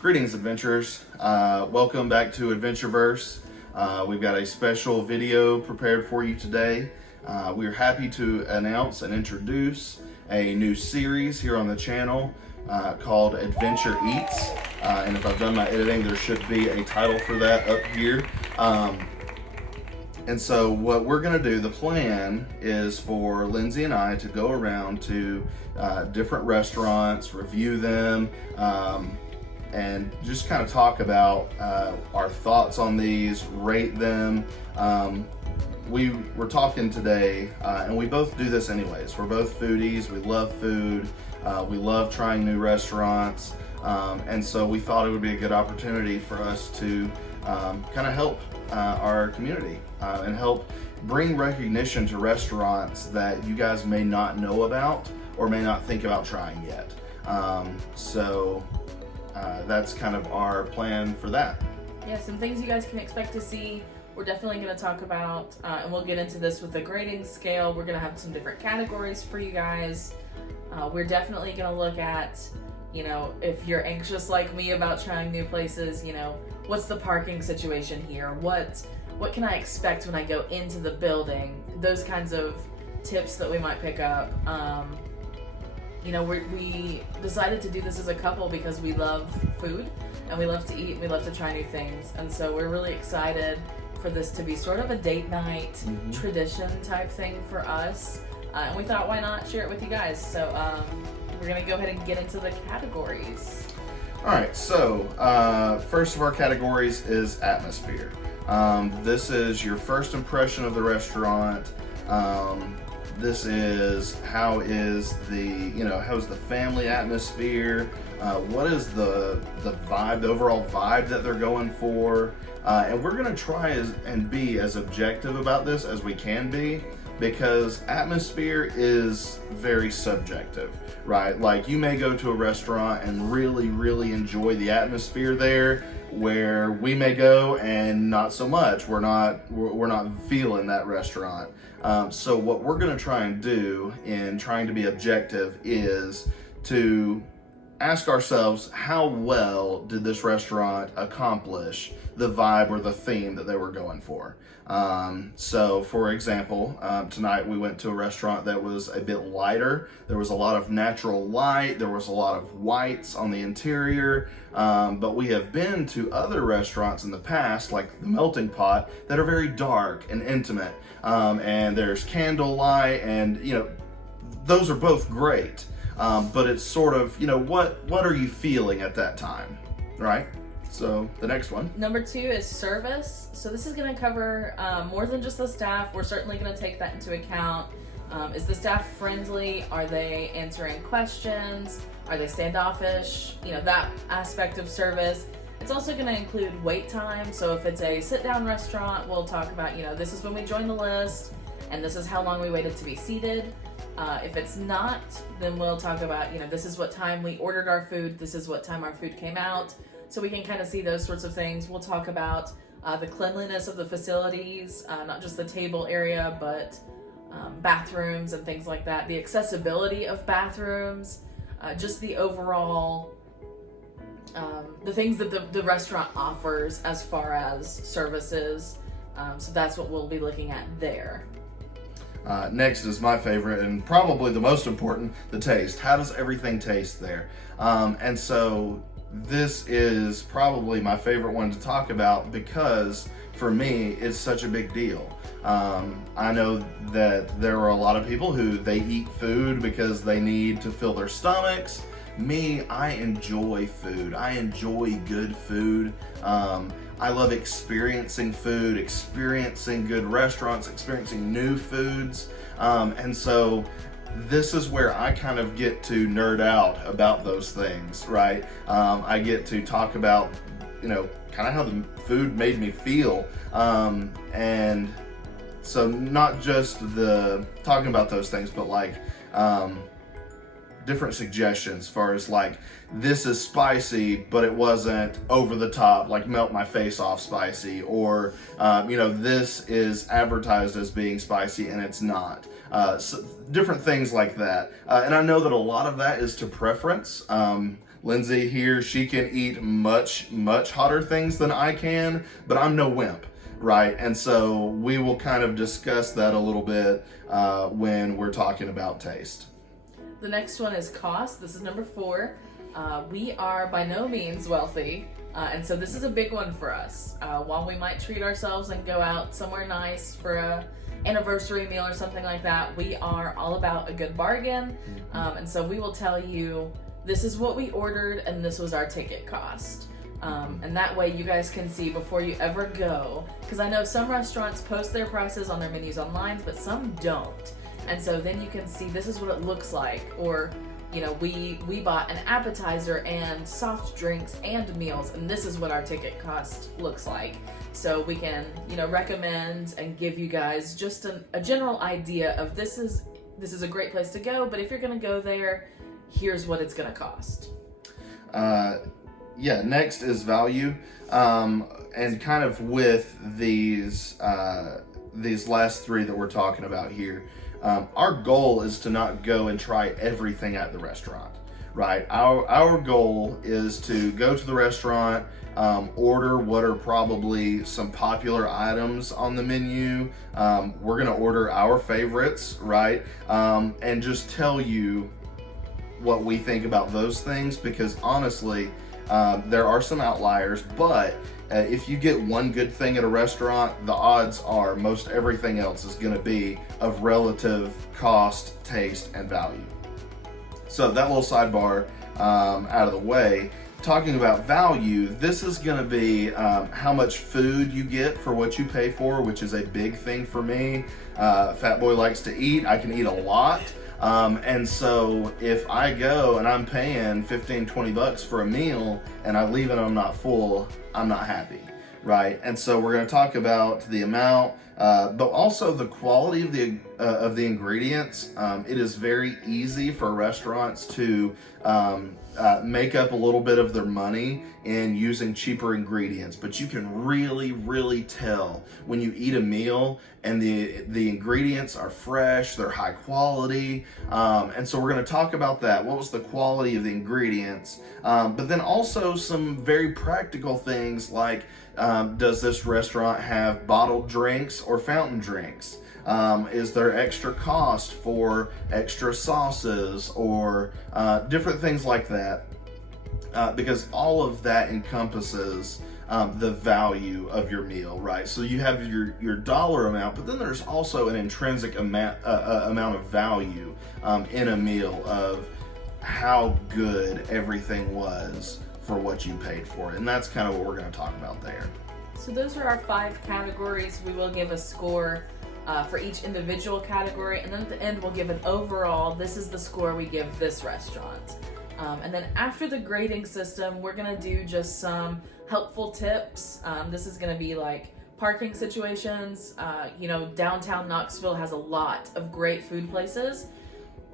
Greetings, adventurers. Welcome back to AdventureVerse. We've got a special video prepared for you today. We're happy to announce and introduce a new series here on the channel called Adventure Eats. And if I've done my editing, there should be a title for that up here. And so what we're gonna do, the plan is for Lindsay and I to go around to different restaurants, review them, and just kind of talk about our thoughts on these, rate them. We were talking today, and we both do this anyways. We're both foodies, we love food, we love trying new restaurants, and so we thought it would be a good opportunity for us to kind of help our community and help bring recognition to restaurants that you guys may not know about or may not think about trying yet. That's kind of our plan for that. Yeah, some things you guys can expect to see. We're definitely going to talk about, and we'll get into this with the grading scale. We're going to have some different categories for you guys. We're definitely going to look at, if you're anxious like me about trying new places, what's the parking situation here? What can I expect when I go into the building? Those kinds of tips that we might pick up. We decided to do this as a couple because we love food and we love to eat and we love to try new things. And so we're really excited for this to be sort of a date night tradition type thing for us. And we thought, why not share it with you guys? So we're going to go ahead and get into the categories. All right, so first of our categories is atmosphere. This is your first impression of the restaurant. This is how's the family atmosphere? What is the vibe, the overall vibe that they're going for? And we're gonna try and be as objective about this as we can be, because atmosphere is very subjective, right? Like, you may go to a restaurant and really, really enjoy the atmosphere there, where we may go and not so much. We're not feeling that restaurant. So what we're gonna try and do in trying to be objective is to ask ourselves, how well did this restaurant accomplish the vibe or the theme that they were going for? So for example, tonight we went to a restaurant that was a bit lighter. There was a lot of natural light. There was a lot of whites on the interior. But we have been to other restaurants in the past, like the Melting Pot, that are very dark and intimate. And there's candlelight, and those are both great. But it's sort of, what are you feeling at that time, right? So the next one. Number 2 is service. So this is going to cover more than just the staff. We're certainly going to take that into account. Is the staff friendly? Are they answering questions? Are they standoffish? That aspect of service. It's also going to include wait time. So if it's a sit-down restaurant, we'll talk about, this is when we joined the list, and this is how long we waited to be seated. If it's not, then we'll talk about, this is what time we ordered our food, this is what time our food came out, so we can kind of see those sorts of things. We'll talk about the cleanliness of the facilities, not just the table area, but bathrooms and things like that, the accessibility of bathrooms, just the overall, the things that the restaurant offers as far as services. So that's what we'll be looking at there. Next is my favorite and probably the most important, the taste. How does everything taste there? And so this is probably my favorite one to talk about because for me, it's such a big deal. I know that there are a lot of people who they eat food because they need to fill their stomachs. Me, I enjoy food. I enjoy good food. I love experiencing food, experiencing good restaurants, experiencing new foods. And so this is where I kind of get to nerd out about those things, right? I get to talk about, kind of how the food made me feel. And so not just talking about those things, but like, different suggestions as far as like, this is spicy, but it wasn't over the top, like melt my face off spicy, or this is advertised as being spicy and it's not. So different things like that. And I know that a lot of that is to preference. Lindsay here, she can eat much, much hotter things than I can, but I'm no wimp, right? And so we will kind of discuss that a little bit when we're talking about taste. The next one is cost. This is number 4. We are by no means wealthy, and so this is a big one for us. While we might treat ourselves and go out somewhere nice for a anniversary meal or something like that, we are all about a good bargain, and so we will tell you, this is what we ordered and this was our ticket cost. And that way you guys can see before you ever go, because I know some restaurants post their prices on their menus online, but some don't. And so then you can see this is what it looks like, or we bought an appetizer and soft drinks and meals, and this is what our ticket cost looks like. So we can recommend and give you guys just a general idea of this is a great place to go, but if you're going to go there, here's what it's going to cost. Next is value, and kind of with these last 3 that we're talking about here. Our goal is to not go and try everything at the restaurant, right? Our goal is to go to the restaurant, order what are probably some popular items on the menu. We're going to order our favorites, right? And just tell you what we think about those things, because honestly, there are some outliers, but if you get one good thing at a restaurant, the odds are most everything else is going to be of relative cost, taste, and value. So that little sidebar out of the way, talking about value, this is going to be how much food you get for what you pay for, which is a big thing for me. Fat boy likes to eat. I can eat a lot. And so if I go and I'm paying $15-20 for a meal and I leave and I'm not full, I'm not happy, right? And so we're going to talk about the amount, but also the quality of the ingredients. It is very easy for restaurants to make up a little bit of their money in using cheaper ingredients, but you can really, really tell when you eat a meal and the ingredients are fresh, they're high quality, and so we're going to talk about that. What was the quality of the ingredients? But then also some very practical things like, does this restaurant have bottled drinks or fountain drinks? Is there extra cost for extra sauces or different things like that? Because all of that encompasses the value of your meal, right? So you have your dollar amount, but then there's also an intrinsic amount of value in a meal of how good everything was for what you paid for it. And that's kind of what we're going to talk about there. So those are our 5 categories. We will give a score for each individual category, and then at the end we'll give an overall, this is the score we give this restaurant. And then after the grading system, we're going to do just some helpful tips. This is going to be like parking situations. Downtown Knoxville has a lot of great food places.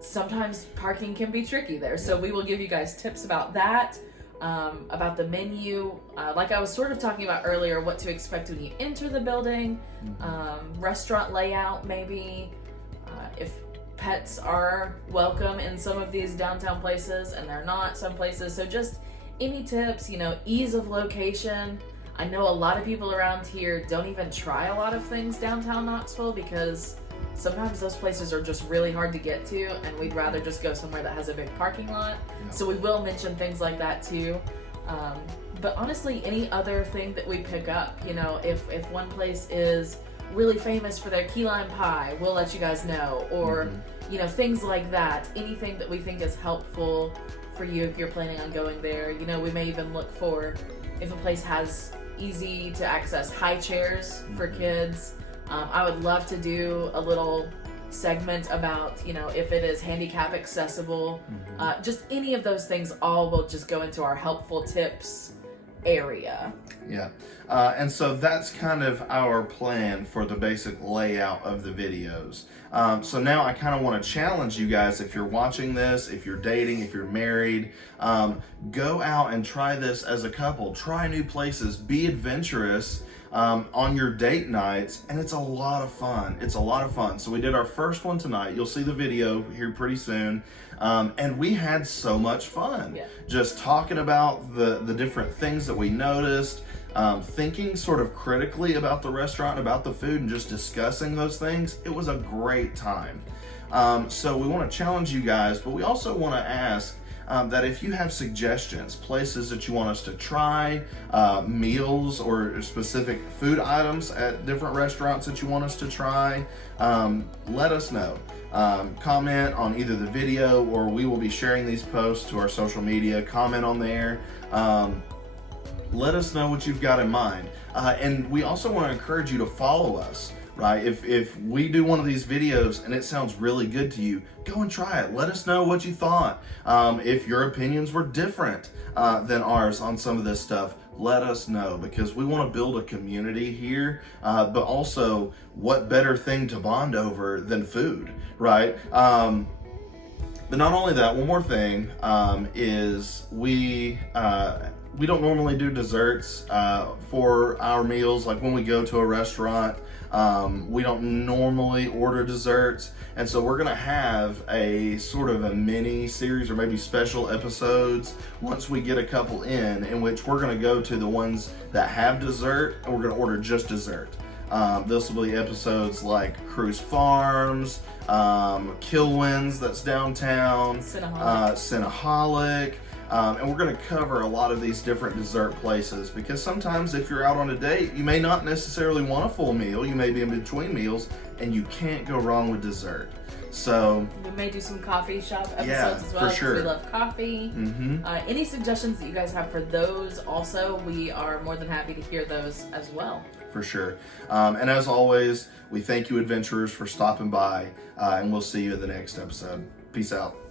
Sometimes parking can be tricky there, so we will give you guys tips about that, about the menu, like I was sort of talking about earlier, what to expect when you enter the building, restaurant layout maybe, if pets are welcome in some of these downtown places and they're not some places. So just any tips, ease of location. I know a lot of people around here don't even try a lot of things downtown Knoxville because sometimes those places are just really hard to get to, and we'd rather just go somewhere that has a big parking lot. Yeah. So we will mention things like that too. But honestly, any other thing that we pick up, if one place is really famous for their key lime pie, we'll let you guys know. Or, things like that. Anything that we think is helpful for you if you're planning on going there. We may even look for if a place has easy to access high chairs for kids. I would love to do a little segment about, if it is handicap accessible. Just any of those things all will just go into our helpful tips area. Yeah. And so that's kind of our plan for the basic layout of the videos. So now I kind of want to challenge you guys, if you're watching this, if you're dating, if you're married, go out and try this as a couple. Try new places. Be adventurous on your date nights, and it's a lot of fun. It's a lot of fun. So we did our first one tonight. You'll see the video here pretty soon. And we had so much fun. Yeah. Just talking about the different things that we noticed, thinking sort of critically about the restaurant, about the food, and just discussing those things. It was a great time. So we want to challenge you guys, but we also want to ask that if you have suggestions, places that you want us to try, meals or specific food items at different restaurants that you want us to try, let us know. Comment on either the video, or we will be sharing these posts to our social media. Comment on there. Let us know what you've got in mind. And we also want to encourage you to follow us. Right? If we do one of these videos and it sounds really good to you, go and try it. Let us know what you thought. If your opinions were different than ours on some of this stuff, let us know, because we want to build a community here, but also what better thing to bond over than food, right? But not only that, one more thing is we don't normally do desserts for our meals. Like when we go to a restaurant, we don't normally order desserts. And so we're gonna have a sort of a mini series, or maybe special episodes once we get a couple in which we're gonna go to the ones that have dessert, and we're gonna order just dessert. This will be episodes like Cruise Farms, Kilwins, that's downtown, Cinnaholic. And we're going to cover a lot of these different dessert places, because sometimes if you're out on a date, you may not necessarily want a full meal. You may be in between meals, and you can't go wrong with dessert. So we may do some coffee shop episodes as well, for because sure. we love coffee. Mm-hmm. Any suggestions that you guys have for those also, we are more than happy to hear those as well. For sure. And as always, we thank you, adventurers, for stopping by, and we'll see you in the next episode. Peace out.